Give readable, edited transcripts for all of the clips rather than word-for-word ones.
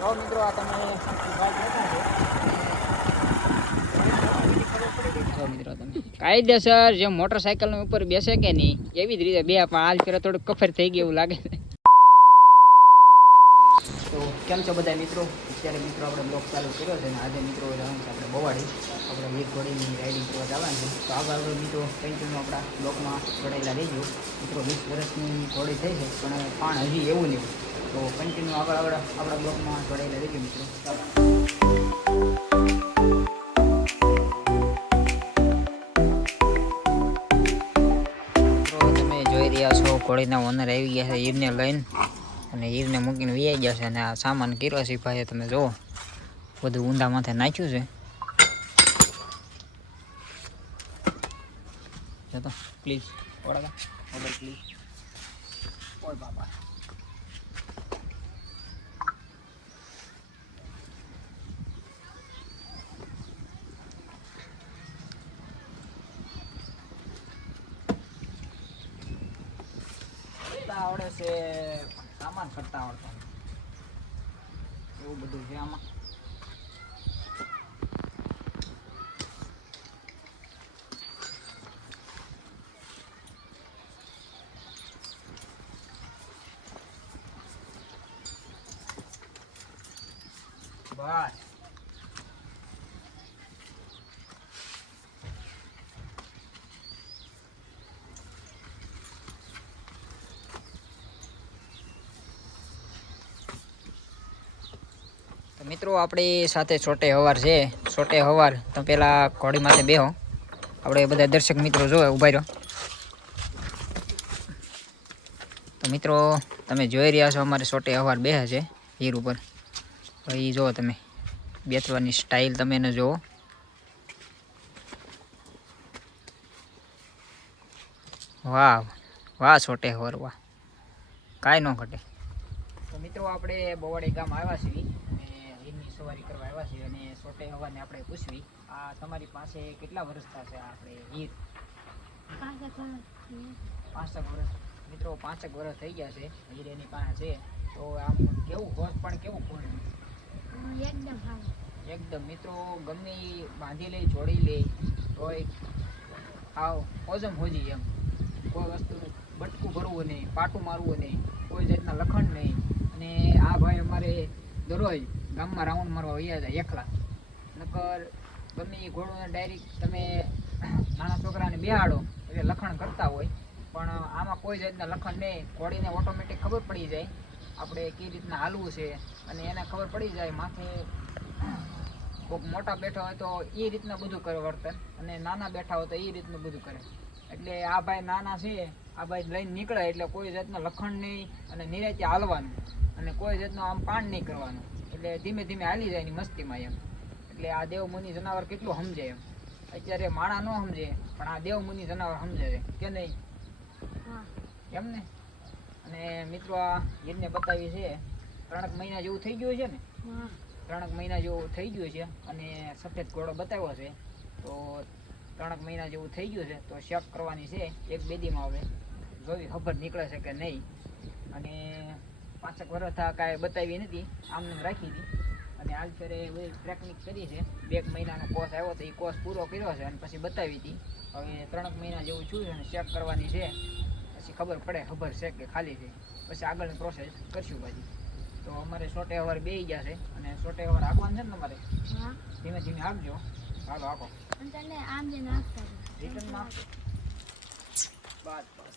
જો મિત્રો આ તમે જો મિત્રો તમે કાયદેસર જે મોટરસાયકલ ઉપર બેસે કે નહીં એવી જ રીતે બે પણ હાલ ફેરા થોડુંક કફર થઈ ગયું એવું લાગે. તો કેમ છો બધા મિત્રો? અત્યારે મિત્રો આપણે બ્લોગ ચાલુ કર્યો છે અને આજે મિત્રો જવાનું છે આપણે બવાડી આપણે વીર ઘોડીની રાઇડિંગ કરવા જવાનું છે. તો આગળ મિત્રો કન્ટિન્યુ આપણા બ્લોગમાં જોડાયેલા રહીજો. મિત્રો 20 વર્ષની ઘોડી થઈ છે પણ પાણ હજી એવું નહીં. તો કન્ટિન્યુ આગળ આપણા બ્લોગમાં જોડાયેલા રહીજો મિત્રો. તમે જોઈ રહ્યા છો ઘોડીના ઓનર આવી ગયા છે ઈરને લઈને અને ઈરને મૂકીને વી ગયા છે અને આ સામાન કર્યો છે ભાઈ તમે જુઓ બધું ઊંધા માથે નાખ્યું છે. જતો પ્લીઝ ઓળખા ઓર્ડર પ્લીઝ ઓય બાપા આવડે છે સામાન કરતા આવડતા એવું બધું છે આમાં. બસ તો મિત્રો આપણી સાથે છોટે હવાર છે. છોટે હવાર તો પેલા ઘોડી માથે બેહો. આપણે બધા દર્શક મિત્રો જોવે ઉભા રહ્યો. તો મિત્રો તમે જોઈ રહ્યા છો અમારે છોટે હવાર બેહે છે હીર ઉપર. ભાઈ જુઓ તમે બેસવાની સ્ટાઇલ તમે એને જુઓ. વાહ વાહ છોટે હવાર વાહ કાંઈ ન ઘટે. તો મિત્રો આપણે બવાડી ગામ આવ્યા છીએ અને હીરની સવારી કરવા આવ્યા છીએ અને છોટે હવારને આપણે પૂછવી આ તમારી પાસે કેટલા વર્ષ થશે આપણે હીર? 5 વર્ષ. મિત્રો 5 વર્ષ થઈ ગયા છે હીર એની પાસે છે. તો આમ કેવું હોશ પણ કેવું કોણ એકદમ મિત્રો ગમે બાંધી લે જોડી લે તોય આવ ઓજમ હોજી એમ. કોઈ વસ્તુનું બટકું ભરવું નહીં, પાટું મારવું નહીં, કોઈ જાતના લખણ નહીં. અને આ ભાઈ અમારે દરરોજ ગામમાં રાઉન્ડ મારવા વયા જાય એકલા. નકર ગમે એ ઘોડોને ડાયરેક્ટ તમે નાના છોકરાને બેહાડો એટલે લખણ કરતા હોય પણ આમાં કોઈ જાતના લખણ નહીં. ઘોડીને ઓટોમેટિક ખબર પડી જાય આપણે કઈ રીતના હાલવું છે અને એને ખબર પડી જાય માથે કોઈક મોટા બેઠા હોય તો એ રીતના બધું કરે વર્તન અને નાના બેઠા હોય તો એ રીતનું બધું કરે. એટલે આ ભાઈ નાના છે આ ભાઈ લઈને નીકળે એટલે કોઈ જાતના લખણ નહીં અને નિરાંતે હાલવાનું અને કોઈ જાતનું આમ પાણ નહીં કરવાનું. એટલે ધીમે ધીમે હાલી જાય એની મસ્તીમાં એમ. એટલે આ દેવમુનિ જનાવર કેટલું સમજે એમ. અત્યારે માણા ન સમજે પણ આ દેવમુનિ જનાવર સમજે છે કે નહીં એમ ને. અને મિત્રો આ હીરને બતાવી છે 3 મહિના જેવું થઈ ગયું છે ને. 3 મહિના જેવું થઈ ગયું છે અને સફેદ ઘોડો બતાવ્યો છે તો 3 મહિના જેવું થઈ ગયું છે તો શેક કરવાની છે 1-2 દીમાં. હવે જોવી ખબર નીકળે છે કે નહીં. અને 5 વર્ષ કાંઈ બતાવી નથી આમને રાખી હતી અને હાલ ફેરે બધી ટ્રેકનિક કરી છે. 2 મહિનાનો કોર્સ આવ્યો તો એ કોર્સ પૂરો કર્યો છે અને પછી બતાવી હતી. હવે 3 મહિના જેવું છું છે અને શેક કરવાની છે પછી ખબર પડે ખબર છે કે ખાલી છે પછી આગળની પ્રોસેસ કરશું પાછી. તો અમારે છોટે હવાર બેસી ગયા છે અને છોટે હવાર આગવાનું છે ને તમારે ધીમે ધીમે આગજો. હાલો આખો રિટર્નમાં બસ બસ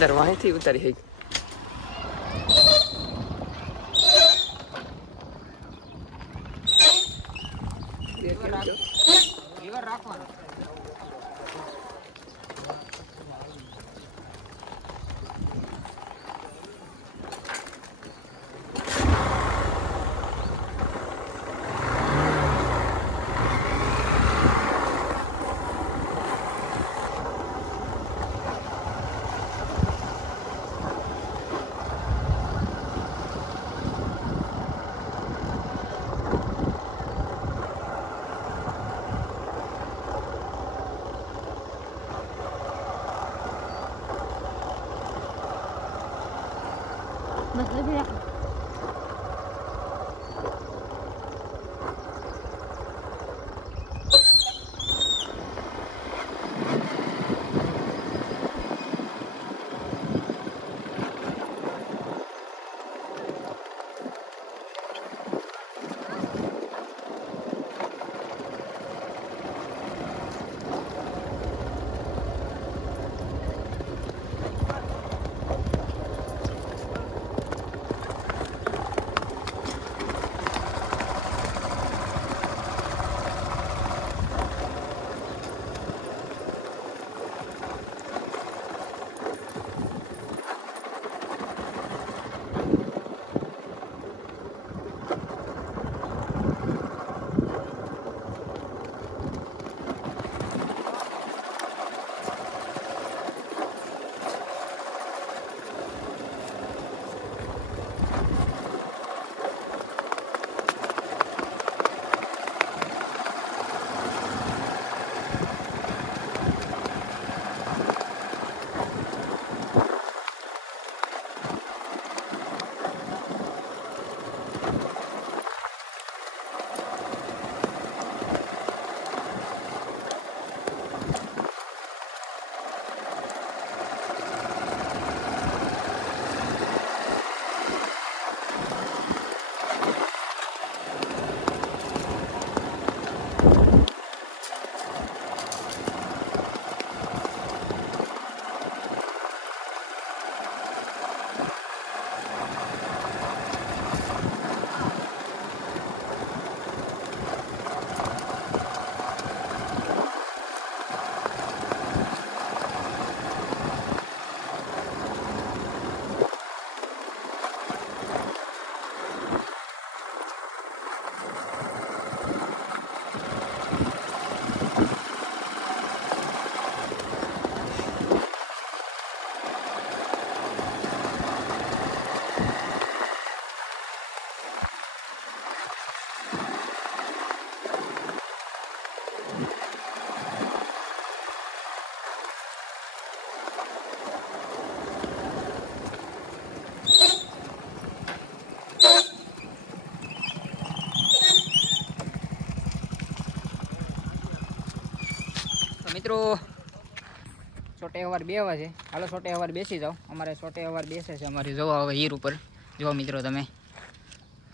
उधर वहीं थी उधर ही લીવર રાખવાનું. બસ લખી રાખો. મિત્રો છોટે સવાર 2 વાગે હાલો છોટે સવાર બેસી જાઓ. અમારે છોટે સવાર બેસે છે અમારી જોવા હવે હીર ઉપર. જો મિત્રો તમે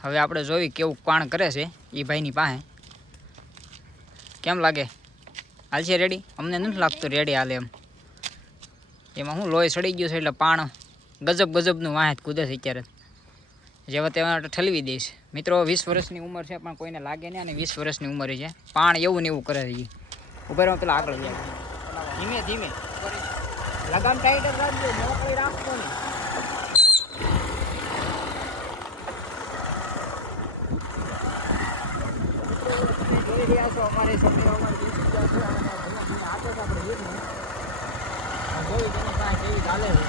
હવે આપણે જોઈ કેવું કાણ કરે છે એ ભાઈની પાસે. કેમ લાગે? હાલ છે રેડી? અમને નથી લાગતું રેડી હાલે એમ. એમાં હું લોહી સડી ગયું છે એટલે પાણ ગજબનું વાહેત કૂદે છે અત્યારે. જેવા તેવા ઠલવી દઈશ. મિત્રો 20 વર્ષની ઉંમર છે પણ કોઈને લાગે નહીં અને 20 વર્ષની ઉંમર છે. પાણ એવું ને એવું કરે છે. ઉભેરમાં પેલા આગળ જાય ધીમે ધીમે લગામ ટાઈટ જ રાખજો, ન કોઈ રાખતો નહીં. જોઈ રહ્યા છો અમારે સમય અમારે આપે છે આપણે વીરને જોઈ તેની પાસે કેવી ચાલે છે,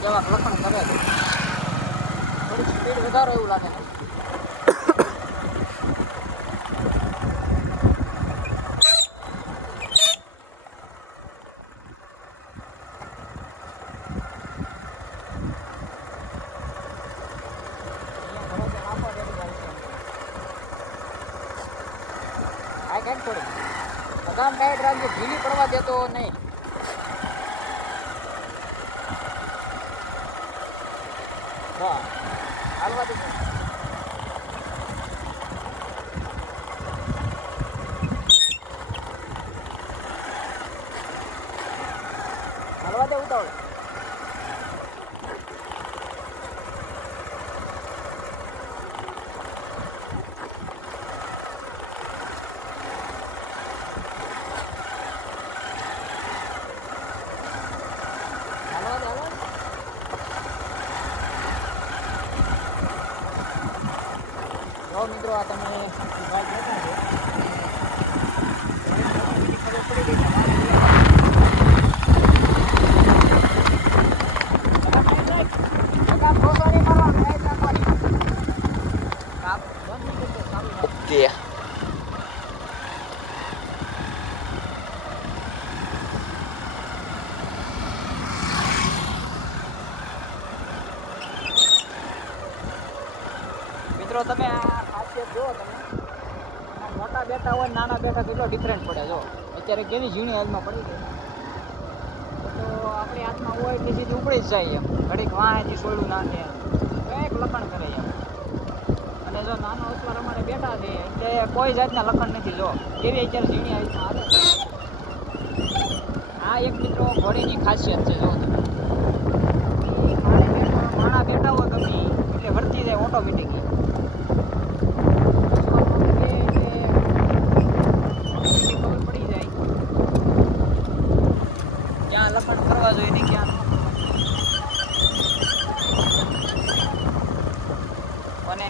કેવા લખણ કરે છે. થોડીક સ્પીડ વધારો એવું લાગે છે. લગામ ટાઈટ રાખજો, ઢીલી પડવા દેતો નહીં. હાલવા દે. હાલવા દે ઉતાવળ. મિત્રો આ તમે વાત જોતા છો ખબર પડી ગઈ ઓકે. મિત્રો તમે આ ખાસિયત જુઓ તમે આ મોટા બેટા હોય ને નાના બેટા કેટલો ડિફરન્ટ પડે જો અત્યારે કેની ઝીણી હાલમાં પડી ગઈ તો આપણી હાથમાં હોય કે સીધી ઉપડી જ જાય એમ ઘડીક વાંથી સોયલું નાખે કંઈક લખણ કરે એમ અને જો નાનો અત્યારે અમારે બેટા છે એટલે કોઈ જાતના લખણ નથી જો એવી અત્યારે ઝીણી હાલમાં આવે આ એક મિત્રો ઘોડીની ખાસિયત છે જો તમે માણા બેઠા હોય ગમે એટલે વર્તી જાય ઓટોમેટિક ખબર પડી જાય ક્યાં લખણ કરવા જોઈએ ને ક્યાં અને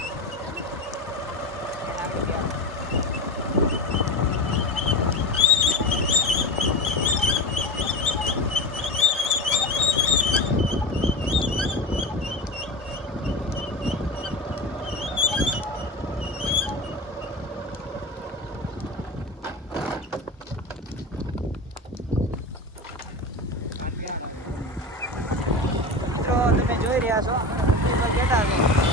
તમે જોઈ રહ્યા છો બેઠા છો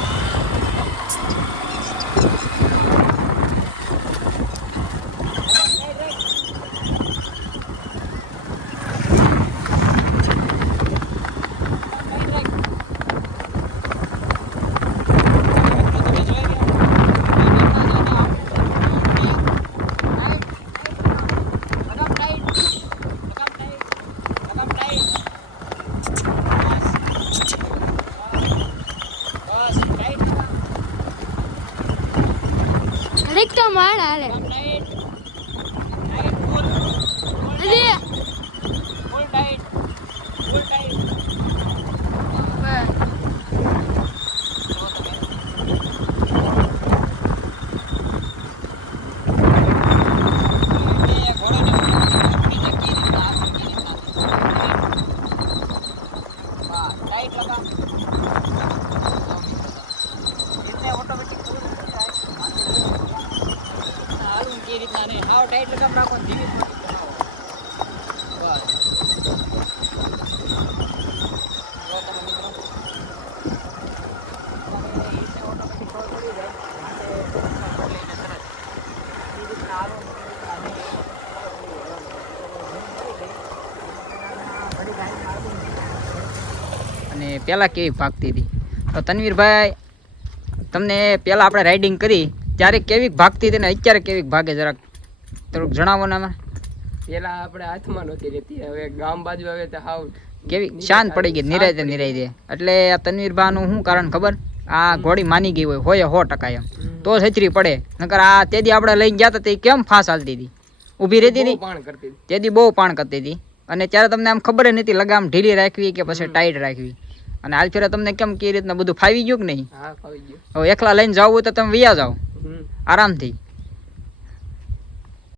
Rick to maana ale. Ade. Full tight. Tight लगाम રાખો ધીમે બસ જો તમે મિત્રો ઓટોમેટિક ખબર પડી જાય માટે લઈને તરત એ રીતના અને પહેલાં કેવી ભાગતી હતી તો તનવીરભાઈ તમને પહેલાં આપણે રાઇડિંગ કરી ત્યારે કેવી ભાગતી હતી ને અત્યારે કેવી ભાગે જરાક થોડુંક જણાવો ને આમાં પેલા આપણે હાથમાં નહોતી રહેતી હવે ગામ બાજુ આવે તો હાવ કેવી શાંત પડી ગઈ નિરાયતે એટલે આ તનવીરભાનું શું કારણ ખબર આ ઘોડી માની ગઈ હોય 100% એમ તો છેતરી પડે નકર આ તેદી આપણે લઈને ગયા હતા તે કેમ ફાસ હાલતી હતી ઊભી રહેતી હતી પાણ કરતી તેદી બહુ પાણ કરતી હતી અને ત્યારે તમને આમ ખબર નથી લગામ ઢીલી રાખવી કે પછી ટાઈટ રાખવી અને હાલ ફેરે તમને કેમ કે રીતના બધું ફાવી ગયું કે નહીં હા ફાવી ગયું હવે એકલા લઈને જાવ હોય તો તમે વયા જાઓ આરામથી